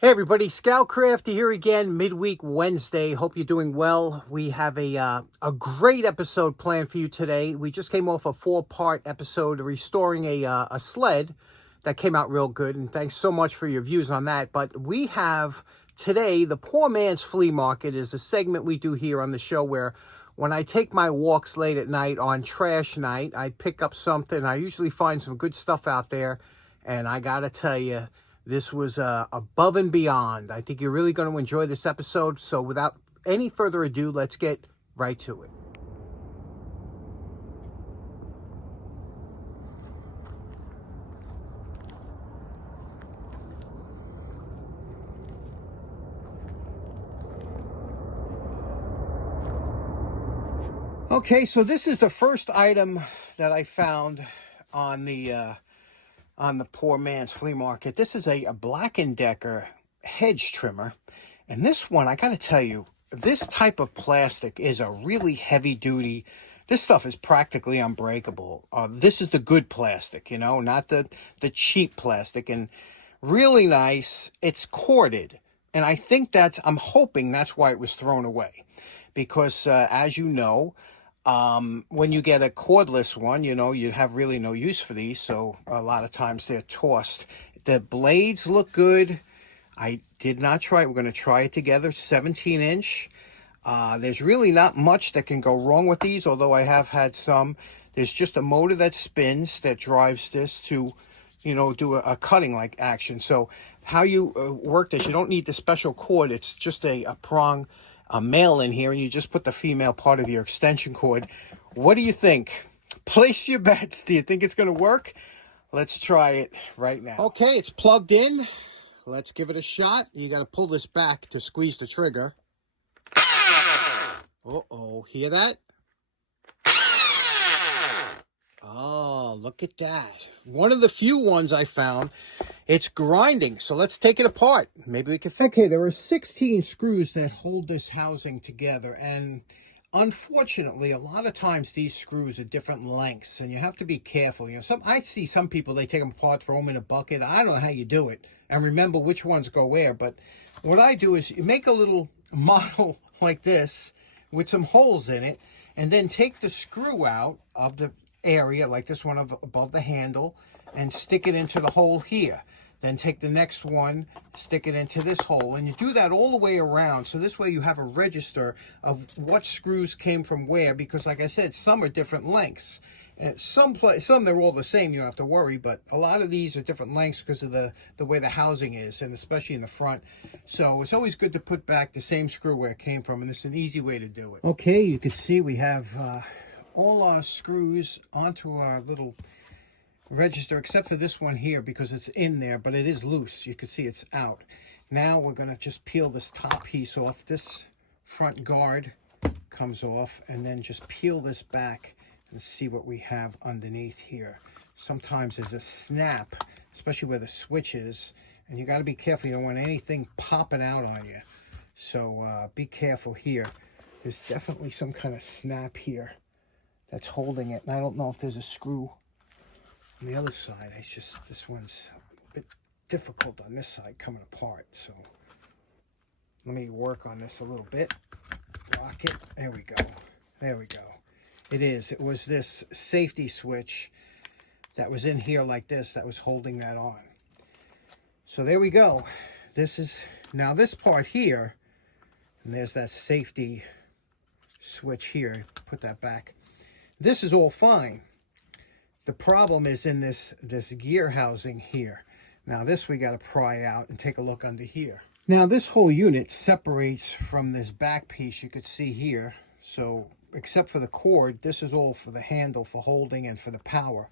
Hey everybody, Scoutcrafty here again, midweek Wednesday. Hope you're doing well. We have a great episode planned for you today. We just came off a 4-part episode restoring a sled that came out real good, and thanks so much for your views on that. But we have today the Poor Man's Flea Market is a segment we do here on the show where when I take my walks late at night on trash night, I pick up something. I usually find some good stuff out there, and I gotta tell you, this was above and beyond. I think you're really going to enjoy this episode. So without any further ado, let's get right to it. Okay, so this is the first item that I found on the Poor Man's Flea Market. This is a Black & Decker hedge trimmer. And this one, I got to tell you, this type of plastic is a really heavy duty. This stuff is practically unbreakable. This is the good plastic, not the cheap plastic. And really nice. It's corded. And I think I'm hoping that's why it was thrown away. Because as you know, when you get a cordless one, you have really no use for these. So a lot of times they're tossed. The blades look good. I did not try it. We're going to try it together. 17-inch. There's really not much that can go wrong with these, although I have had some. There's just a motor that spins that drives this to, do a cutting like action. So how you work this, you don't need the special cord. It's just a prong, a male in here, and you just put the female part of your extension cord. What do you think? Place your bets. Do you think it's going to work? Let's try it right now. Okay, it's plugged in. Let's give it a shot. You got to pull this back to squeeze the trigger. Uh-oh, hear that? Oh, look at that. One of the few ones I found, it's grinding. So let's take it apart. Maybe we can fix it. Okay, there are 16 screws that hold this housing together. And unfortunately, a lot of times these screws are different lengths. And you have to be careful. I see some people, they take them apart, throw them in a bucket. I don't know how you do it and remember which ones go where. But what I do is you make a little model like this with some holes in it. And then take the screw out of the area, like this one above the handle, and stick it into the hole here. Then take the next one, stick it into this hole, and you do that all the way around. So this way you have a register of what screws came from where, because like I said, some are different lengths. And some they're all the same, you don't have to worry, but a lot of these are different lengths because of the way the housing is, and especially in the front. So it's always good to put back the same screw where it came from, and it's an easy way to do it. Okay, you can see we have all our screws onto our little register, except for this one here because it's in there, but it is loose. You can see it's out. Now we're going to just peel this top piece off. This front guard comes off, and then just peel this back and see what we have underneath here. Sometimes there's a snap, especially where the switch is, and you got to be careful. You don't want anything popping out on you. So be careful here. There's definitely some kind of snap here that's holding it, and I don't know if there's a screw on the other side. It's just this one's a bit difficult on this side coming apart. So let me work on this a little bit. Rock it. There we go. There we go. It was this safety switch that was in here like this that was holding that on. So there we go. Now this part here, and there's that safety switch here. Put that back. This is all fine. The problem is in this gear housing here. Now this we got to pry out and take a look under here. Now this whole unit separates from this back piece you could see here. So except for the cord, this is all for the handle for holding and for the power.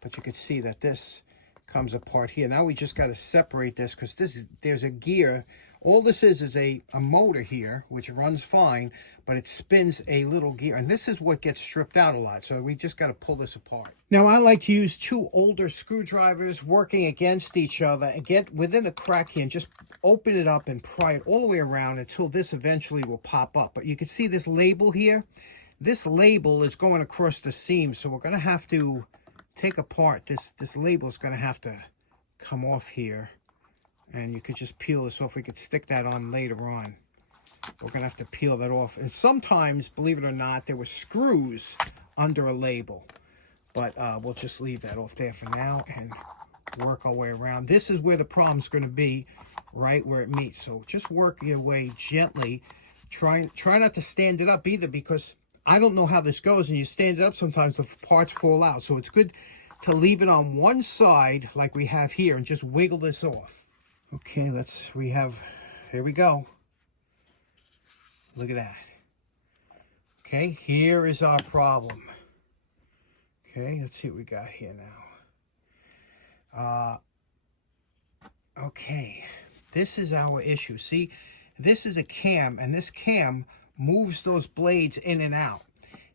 But you can see that this comes apart here. Now we just got to separate this because there's a gear. All this is a motor here, which runs fine, but it spins a little gear. And this is what gets stripped out a lot. So we just got to pull this apart. Now I like to use 2 older screwdrivers working against each other and get within a crack here and just open it up and pry it all the way around until this eventually will pop up. But you can see this label here. This label is going across the seam, so we're going to have to take apart this label is going to have to come off here. And you could just peel this off. We could stick that on later on. We're going to have to peel that off. And sometimes, believe it or not, there were screws under a label. But we'll just leave that off there for now and work our way around. This is where the problem's going to be, right where it meets. So just work your way gently. Try not to stand it up either, because I don't know how this goes. And you stand it up, sometimes the parts fall out. So it's good to leave it on one side like we have here and just wiggle this off. Okay, here we go. Look at that. Okay, here is our problem. Okay, let's see what we got here now. Okay, this is our issue. See, this is a cam, and this cam moves those blades in and out.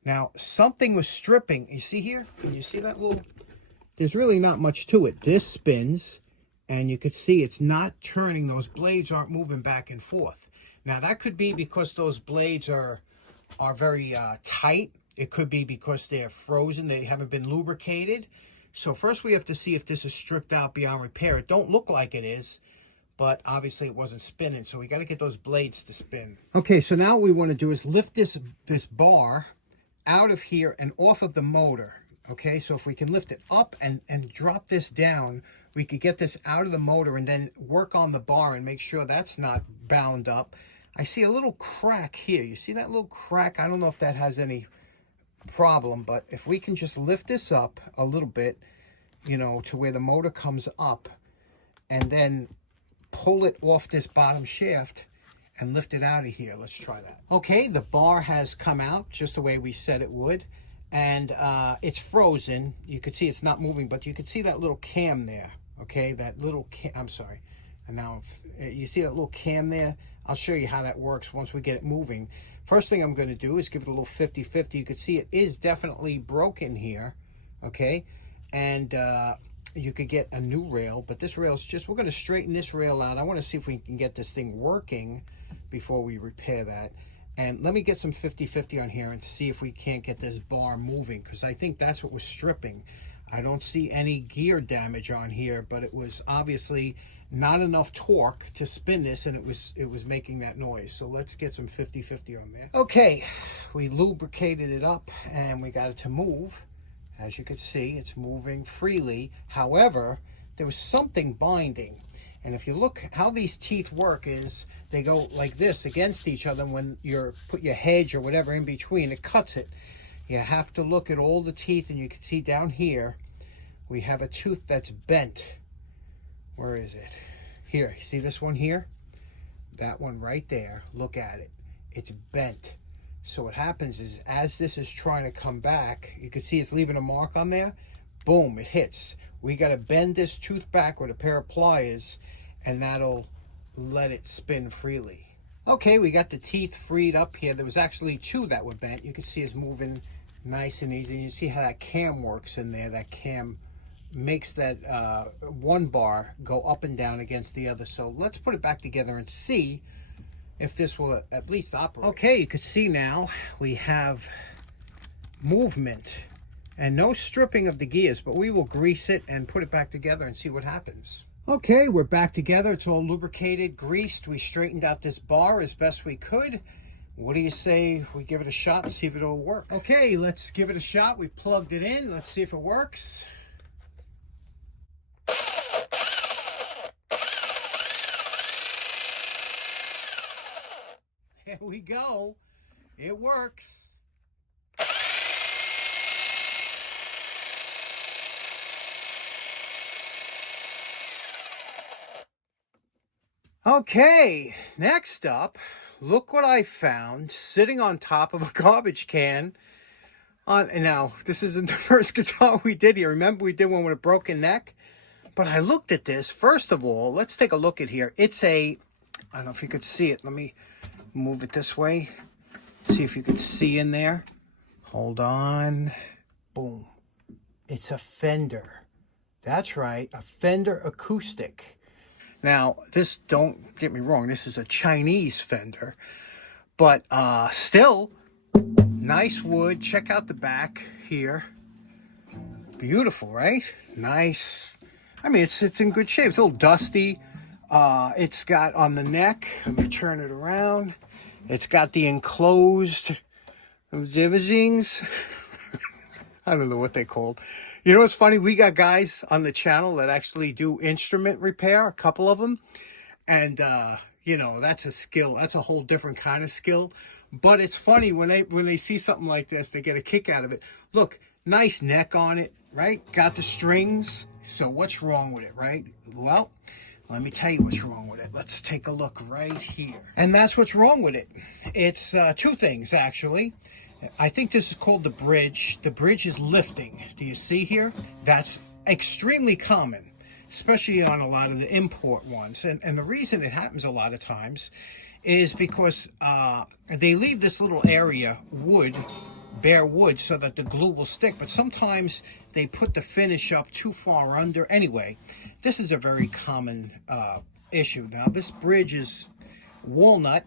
Now, something was stripping. You see here? Can you see that little... There's really not much to it. This spins, and you can see it's not turning. Those blades aren't moving back and forth. Now, that could be because those blades are very tight. It could be because they're frozen. They haven't been lubricated. So first we have to see if this is stripped out beyond repair. It don't look like it is, but obviously it wasn't spinning. So we got to get those blades to spin. Okay, so now what we want to do is lift this bar out of here and off of the motor. Okay, so if we can lift it up and drop this down, we could get this out of the motor and then work on the bar and make sure that's not bound up. I see a little crack here. You see that little crack? I don't know if that has any problem, but if we can just lift this up a little bit, you know, to where the motor comes up, and then pull it off this bottom shaft and lift it out of here. Let's try that. Okay, the bar has come out just the way we said it would. And it's frozen. You could see it's not moving, but you could see that little cam there. Okay, that little cam, I'm sorry. And now, you see that little cam there? I'll show you how that works once we get it moving. First thing I'm going to do is give it a little 50-50. You can see it is definitely broken here. Okay, and you could get a new rail, but this rail's just, we're going to straighten this rail out. I want to see if we can get this thing working before we repair that. And let me get some 50-50 on here and see if we can't get this bar moving, because I think that's what was stripping. I don't see any gear damage on here, but it was obviously not enough torque to spin this, and it was making that noise. So let's get some 50-50 on there. Okay, we lubricated it up and we got it to move. As you can see, it's moving freely. However, there was something binding. And if you look how these teeth work is they go like this against each other. When you put your hedge or whatever in between, it cuts it. You have to look at all the teeth, and you can see down here we have a tooth that's bent. Where is it? Here, you see this one here? That one right there, look at it. It's bent. So what happens is, as this is trying to come back, you can see it's leaving a mark on there. Boom, it hits. We got to bend this tooth back with a pair of pliers, and that'll let it spin freely. Okay, we got the teeth freed up here. There was actually two that were bent. You can see it's moving nice and easy. And you see how that cam works in there. That cam makes that one bar go up and down against the other. So let's put it back together and see if this will at least operate. Okay, you can see now we have movement and no stripping of the gears, but we will grease it and put it back together and see what happens. Okay, we're back together. It's all lubricated, greased. We straightened out this bar as best we could. What do you say we give it a shot and see if it'll work? Okay, let's give it a shot. We plugged it in. Let's see if it works. There we go. It works. Okay, next up, look what I found sitting on top of a garbage can. Now, this isn't the first guitar we did here. Remember, we did one with a broken neck? But I looked at this. First of all, let's take a look at here. It's I don't know if you could see it. Let me move it this way. See if you could see in there. Hold on. Boom. It's a Fender. That's right, a Fender acoustic. Now, this, don't get me wrong, this is a Chinese Fender, but still, nice wood. Check out the back here. Beautiful, right? Nice. I mean, it's in good shape. It's a little dusty. It's got on the neck, let me turn it around, it's got the enclosed zivazings. I don't know what they're called. You know what's funny? We got guys on the channel that actually do instrument repair, a couple of them. And, you know, that's a skill. That's a whole different kind of skill. But it's funny when they see something like this, they get a kick out of it. Look, nice neck on it, right? Got the strings. So what's wrong with it, right? Well, let me tell you what's wrong with it. Let's take a look right here. And that's what's wrong with it. It's two things, actually. I think this is called the bridge. The bridge is lifting. Do you see here? That's extremely common, especially on a lot of the import ones. And the reason it happens a lot of times is because they leave this little area, wood, bare wood, so that the glue will stick. But sometimes they put the finish up too far under. Anyway, this is a very common issue. Now, this bridge is walnut.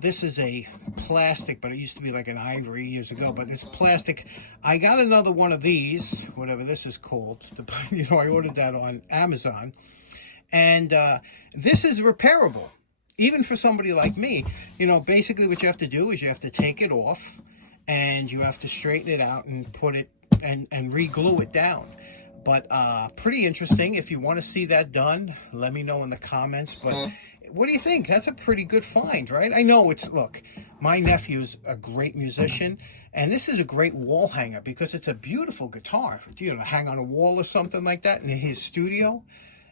This is a plastic, but it used to be like an ivory years ago, but it's plastic. I got another one of these, whatever this is called. You know, I ordered that on Amazon. And this is repairable, even for somebody like me. You know, basically what you have to do is you have to take it off and you have to straighten it out and put it and re-glue it down. But pretty interesting. If you want to see that done, let me know in the comments. But what do you think? That's a pretty good find, right? I know it's, look, my nephew's a great musician, and this is a great wall hanger because it's a beautiful guitar. You know, hang on a wall or something like that in his studio.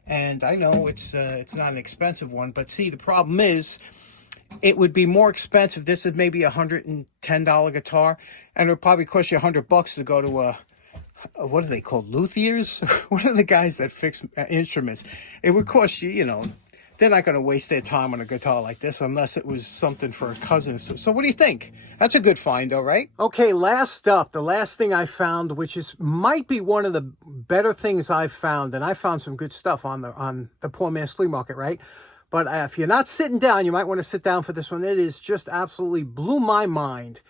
And I know it's not an expensive one, but see, the problem is it would be more expensive. This is maybe $110 guitar, and it would probably cost you $100 to go to what are they called? Luthiers? What are the guys that fix instruments? It would cost you, you know, they're not going to waste their time on a guitar like this unless it was something for a cousin. So what do you think? That's a good find, though, right? Okay, last up, the last thing I found, which is might be one of the better things I've found, and I found some good stuff on the Poor Man's Flea Market, right? But if you're not sitting down, you might want to sit down for this one. It is just absolutely blew my mind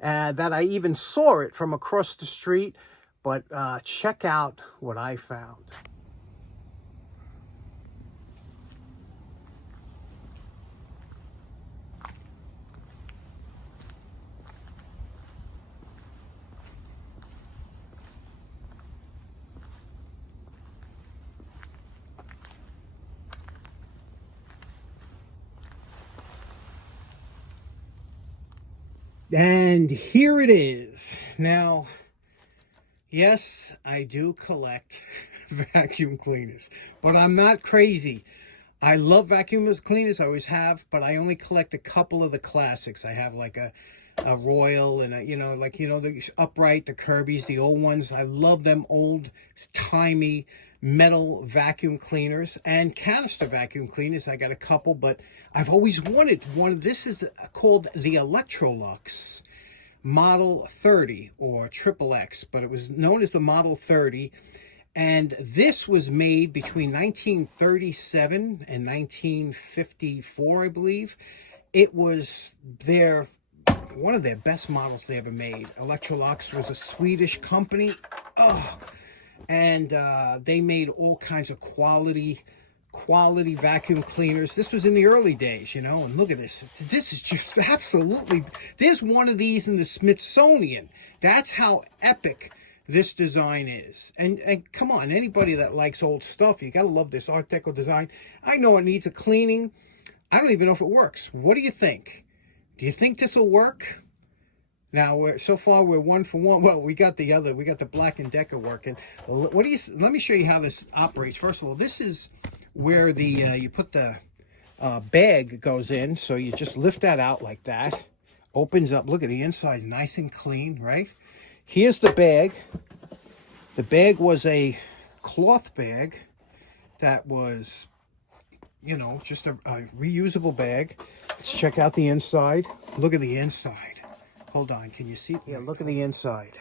that I even saw it from across the street. But check out what I found. And here it is. Now, yes, I do collect vacuum cleaners, but I'm not crazy. I love vacuum cleaners, I always have, but I only collect a couple of the classics. I have like a Royal and the Upright, the Kirby's, the old ones. I love them old, timey metal vacuum cleaners and canister vacuum cleaners. I got a couple, but I've always wanted one. This is called the Electrolux Model 30 or Triple X, but it was known as the Model 30. And this was made between 1937 and 1954, I believe. It was one of their best models they ever made. Electrolux was a Swedish company. And they made all kinds of quality vacuum cleaners. This was in the early days, you know, and look at this. This is just absolutely, there's one of these in the Smithsonian. That's how epic this design is. And come on, anybody that likes old stuff, you gotta love this Art Deco design. I know it needs a cleaning. I don't even know if it works. What do you think? Do you think this will work? Now, so far we're 1 for 1. Well, we got the Black & Decker working. Let me show you how this operates. First of all, this is where the you put the bag goes in. So you just lift that out like that. Opens up. Look at the inside, nice and clean, right? Here's the bag. The bag was a cloth bag that was, you know, just a reusable bag. Let's check out the inside. Look at the inside. Hold on, can you see? Yeah, look at the inside.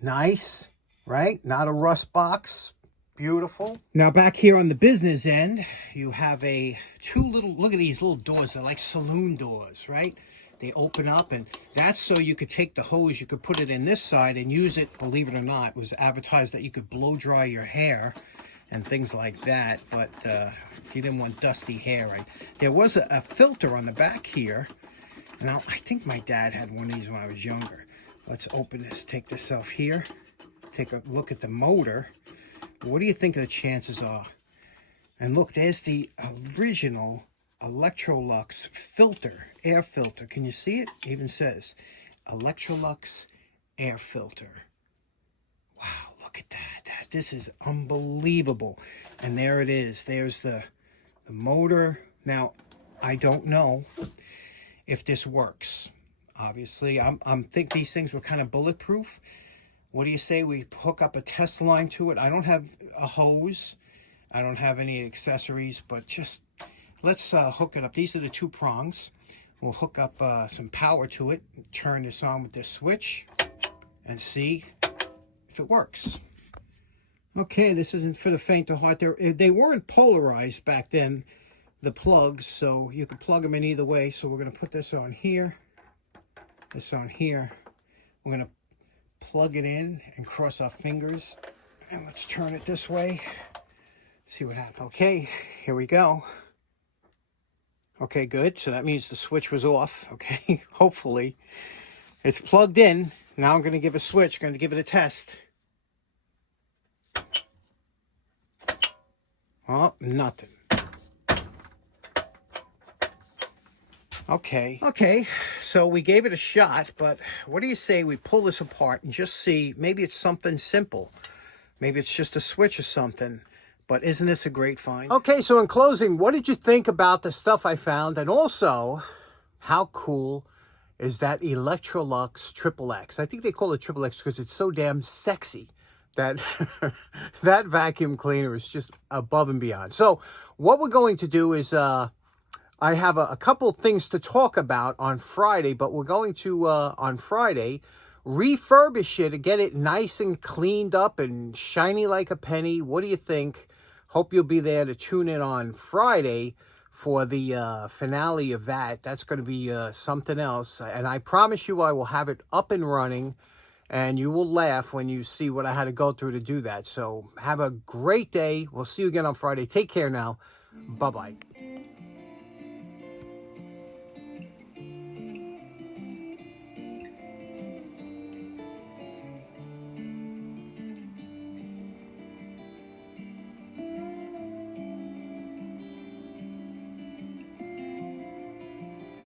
Nice, right? Not a rust box. Beautiful. Now back here on the business end, you have look at these little doors. They're like saloon doors, right? They open up, and that's so you could take the hose, you could put it in this side and use it. Believe it or not, it was advertised that you could blow dry your hair. and things like that, but he didn't want dusty hair. There was a filter on the back here. Now, I think my dad had one of these when I was younger. Let's open this, take this off here, take a look at the motor. What do you think the chances are? And look, there's the original Electrolux filter, air filter. Can you see it? It even says Electrolux air filter. Wow, look at that. This is unbelievable. And there it is. There's the motor. Now, I don't know if this works. Obviously, I'm think these things were kind of bulletproof. What do you say we hook up a test line to it? I don't have a hose. I don't have any accessories, but just let's hook it up. These are the 2 prongs. We'll hook up some power to it, turn this on with this switch, and see if it works. Okay, this isn't for the faint of heart. They weren't polarized back then, the plugs, so you could plug them in either way. So we're going to put this on here, this on here. We're going to plug it in and cross our fingers. And let's turn it this way. See what happens. Okay, here we go. Okay, good. So that means the switch was off. Okay, hopefully. It's plugged in. Now I'm going to give a switch. I'm going to give it a test. Oh, nothing. Okay, so we gave it a shot, but what do you say we pull this apart and just see, maybe it's something simple. Maybe it's just a switch or something, but isn't this a great find? Okay, so in closing, what did you think about the stuff I found? And also, how cool is that Electrolux XXX? I think they call it XXX because it's so damn sexy. That that vacuum cleaner is just above and beyond. So what we're going to do is, I have a couple things to talk about on Friday, but we're going to, on Friday, refurbish it and get it nice and cleaned up and shiny like a penny. What do you think? Hope you'll be there to tune in on Friday for the finale of that. That's going to be something else. And I promise you I will have it up and running. And you will laugh when you see what I had to go through to do that. So have a great day. We'll see you again on Friday. Take care now. Bye-bye.